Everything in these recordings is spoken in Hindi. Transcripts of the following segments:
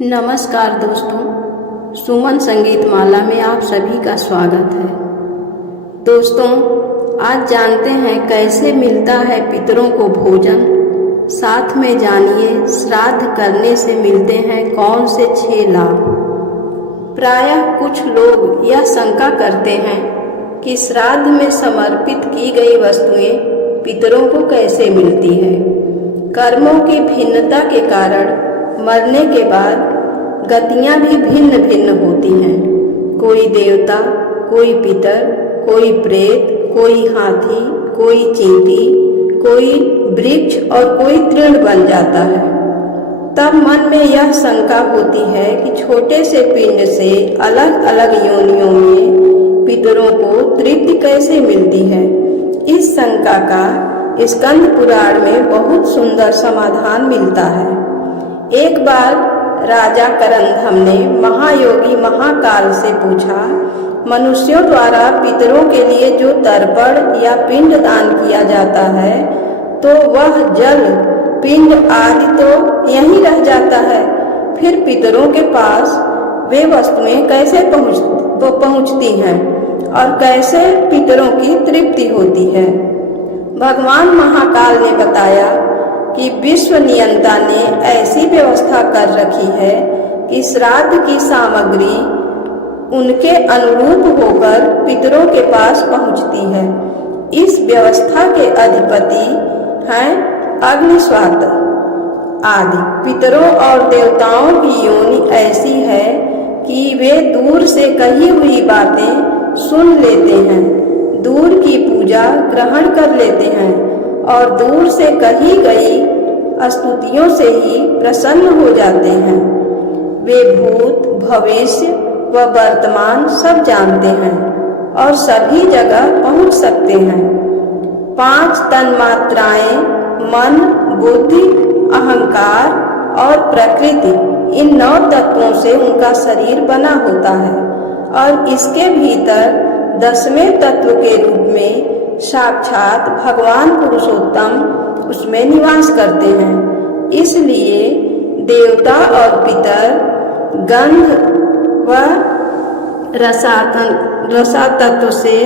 नमस्कार दोस्तों, सुमन संगीत माला में आप सभी का स्वागत है। दोस्तों, आज जानते हैं कैसे मिलता है पितरों को भोजन। साथ में जानिए श्राद्ध करने से मिलते हैं कौन से 6 लाभ। प्रायः कुछ लोग यह शंका करते हैं कि श्राद्ध में समर्पित की गई वस्तुएं पितरों को कैसे मिलती है। कर्मों की भिन्नता के कारण मरने के बाद गतियां भी भिन्न भिन्न होती हैं। कोई देवता, कोई पितर, कोई प्रेत, कोई हाथी, कोई चींटी, कोई वृक्ष और कोई तृण बन जाता है। तब मन में यह शंका होती है कि छोटे से पिंड से अलग अलग योनियों में पितरों को तृप्ति कैसे मिलती है। इस शंका का स्कंद पुराण में बहुत सुंदर समाधान मिलता है। एक बार राजा करंधम ने महायोगी महाकाल से पूछा, मनुष्यों द्वारा पितरों के लिए जो तर्पण या पिंड दान किया जाता है, तो वह जल, पिंड आदि तो यहीं रह जाता है। फिर पितरों के पास वे वस्तुएं कैसे पहुंचती हैं और कैसे पितरों की तृप्ति होती है। भगवान महाकाल ने बताया कि विश्व नियंता ने ऐसी व्यवस्था कर रखी है कि श्राद्ध की सामग्री उनके अनुरूप होकर पितरों के पास पहुंचती है। इस व्यवस्था के अधिपति हैं अग्निस्वात आदि। पितरों और देवताओं की योनि ऐसी है कि वे दूर से कही हुई बातें सुन लेते हैं, दूर की पूजा ग्रहण कर लेते हैं और दूर से कही गई स्तुतियों से ही प्रसन्न हो जाते हैं। वे भूत, भविष्य व वर्तमान सब जानते हैं और सभी जगह पहुंच सकते हैं। 5 तन्मात्राएं मन, बुद्धि, अहंकार और प्रकृति, इन 9 तत्वों से उनका शरीर बना होता है और इसके भीतर 10वें तत्व के रूप में साक्षात भगवान पुरुषोत्तम उसमें निवास करते हैं। इसलिए देवता और पितर गंध व रसा तत्व से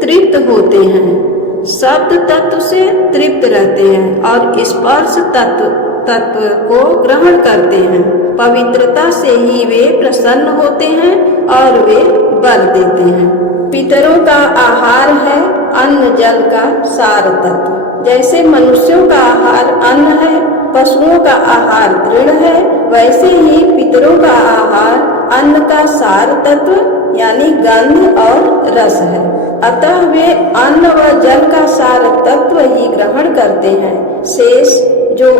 तृप्त होते हैं, शब्द तत्व से तृप्त रहते हैं और स्पर्श तत्व को ग्रहण करते हैं। पवित्रता से ही वे प्रसन्न होते हैं और वे बल देते हैं। पितरों का आहार है अन्न जल का सार तत्व। जैसे मनुष्यों का आहार अन्न है, पशुओं का आहार तृण है, वैसे ही पितरों का आहार अन्न का सार तत्व यानी गंध और रस है। अतः वे अन्न व जल का सार तत्व ही ग्रहण करते हैं। शेष जो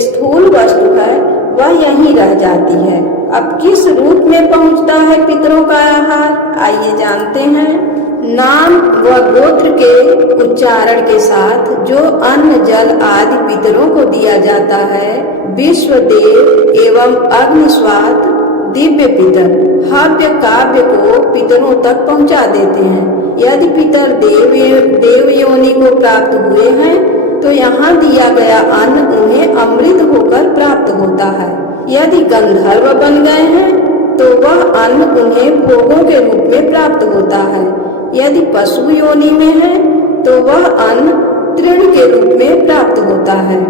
स्थूल वस्तु है वह यहीं रह जाती है। अब किस रूप में पहुंचता है पितरों का आहार, आइए जानते हैं। नाम व गोत्र के उच्चारण के साथ जो अन्न जल आदि पितरों को दिया जाता है, विश्वदेव एवं अग्निस्वात दिव्य पितर हव्य काव्य को पितरों तक पहुंचा देते हैं। यदि पितर देव योनि को प्राप्त हुए हैं तो यहाँ दिया गया अन्न उन्हें अमृत होकर प्राप्त होता है। यदि गंधर्व बन गए हैं तो वह अन्न उन्हें भोगों के रूप में प्राप्त होता है। यदि पशु योनि में है तो वह अन्न तृण के रूप में प्राप्त होता है।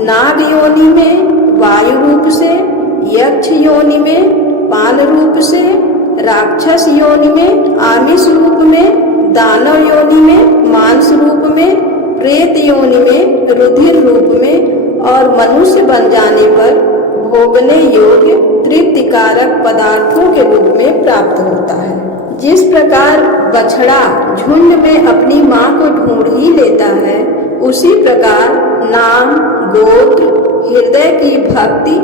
नाग योनि में वायु रूप से, यक्ष योनि में पान रूप से, राक्षस योनि में आमिष रूप में, दानव योनि में मांस रूप में, प्रेत योनि में रुधिर रूप में और मनुष्य बन जाने पर भोगने योग्य तृप्तिकारक पदार्थों के रूप में प्राप्त होता है। जिस प्रकार बछड़ा झुंड में अपनी माँ को ढूंढ ही लेता है, उसी प्रकार नाम, गोत्र, हृदय की भक्ति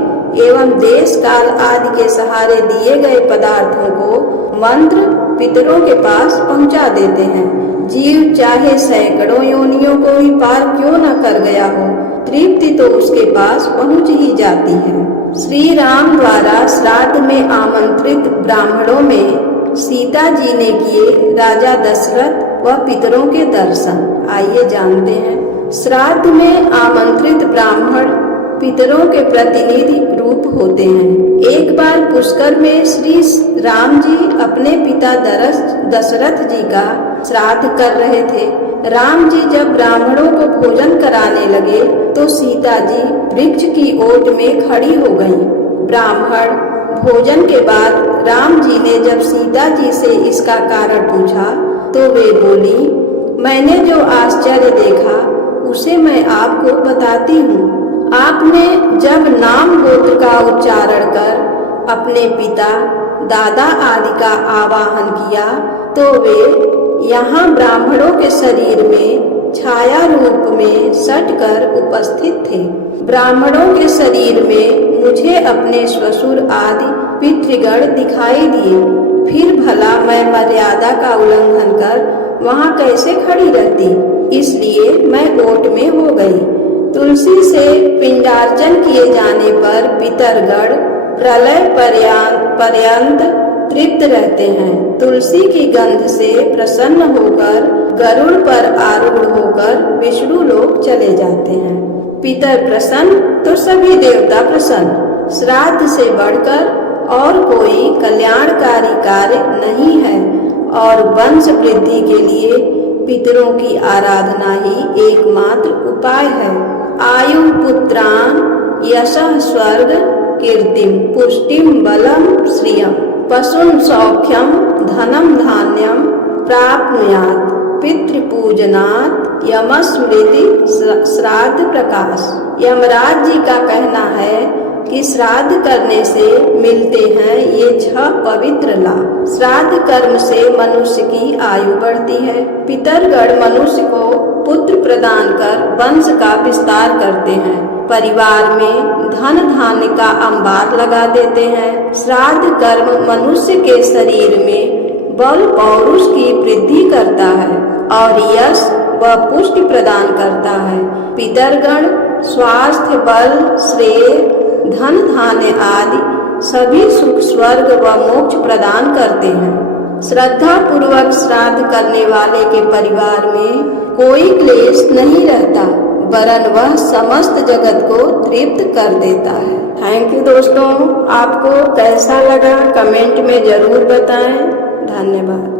एवं देश काल आदि के सहारे दिए गए पदार्थों को मंत्र पितरों के पास पहुंचा देते हैं। जीव चाहे सैकड़ों योनियों को ही पार क्यों न कर गया हो, तृप्ति तो उसके पास पहुंच ही जाती है। श्री राम द्वारा श्राद्ध में आमंत्रित ब्राह्मणों में सीता जी ने किए राजा दशरथ व पितरों के दर्शन, आइए जानते हैं। श्राद्ध में आमंत्रित ब्राह्मण पितरों के प्रतिनिधि रूप होते हैं। एक बार पुष्कर में श्री राम जी अपने पिता दशरथ जी का श्राद्ध कर रहे थे। राम जी जब ब्राह्मणों को भोजन कराने लगे तो सीता जी वृक्ष की ओट में खड़ी हो गईं। ब्राह्मण भोजन के बाद राम जी ने जब सीता जी से इसका कारण पूछा तो वे बोली, मैंने जो आश्चर्य देखा उसे मैं आपको बताती हूँ। आपने जब नाम गोत्र का उच्चारण कर अपने पिता दादा आदि का आवाहन किया तो वे यहाँ ब्राह्मणों के शरीर में छाया रूप में सटकर उपस्थित थे। ब्राह्मणों के शरीर में मुझे अपने ससुर आदि पितृगण दिखाई दिए। फिर भला मैं मर्यादा का उल्लंघन कर वहाँ कैसे खड़ी रहती, इसलिए मैं ओट में हो गई। तुलसी से पिंडार्चन किए जाने पर पितरगण प्रलय पर्यंत तृप्त रहते हैं। तुलसी की गंध से प्रसन्न होकर गरुड़ पर आरूढ़ होकर विष्णु लोक चले जाते हैं। पितर प्रसन्न तो सभी देवता प्रसन्न। श्राद्ध से बढ़कर और कोई कल्याणकारी कार्य नहीं है और वंश वृद्धि के लिए पितरों की आराधना ही एकमात्र उपाय है। आयु पुत्रान यशः स्वर्ग कीर्तिम पुष्टिम बलम श्रियम पशुन सौख्यम धनम धान्यम प्राप्नुयात् पितृपूजनात् यमस्मृति श्राद्ध प्रकाश। यमराज जी का कहना है कि श्राद्ध करने से मिलते हैं ये 6 पवित्र लाभ। श्राद्ध कर्म से मनुष्य की आयु बढ़ती है। पितरगण मनुष्य को पुत्र प्रदान कर वंश का विस्तार करते हैं। परिवार में धन धान्य का अंबार लगा देते हैं। श्राद्ध कर्म मनुष्य के शरीर में बल पौरुष की वृद्धि करता है और यश व पुष्टि प्रदान करता है। पितरगण स्वास्थ्य बल श्रेय धन धान्य आदि सभी सुख स्वर्ग व मोक्ष प्रदान करते हैं। श्रद्धा पूर्वक श्राद्ध करने वाले के परिवार में कोई क्लेश नहीं रहता, वरन वह समस्त जगत को तृप्त कर देता है। थैंक यू दोस्तों, आपको कैसा लगा कमेंट में जरूर बताएं। धन्यवाद।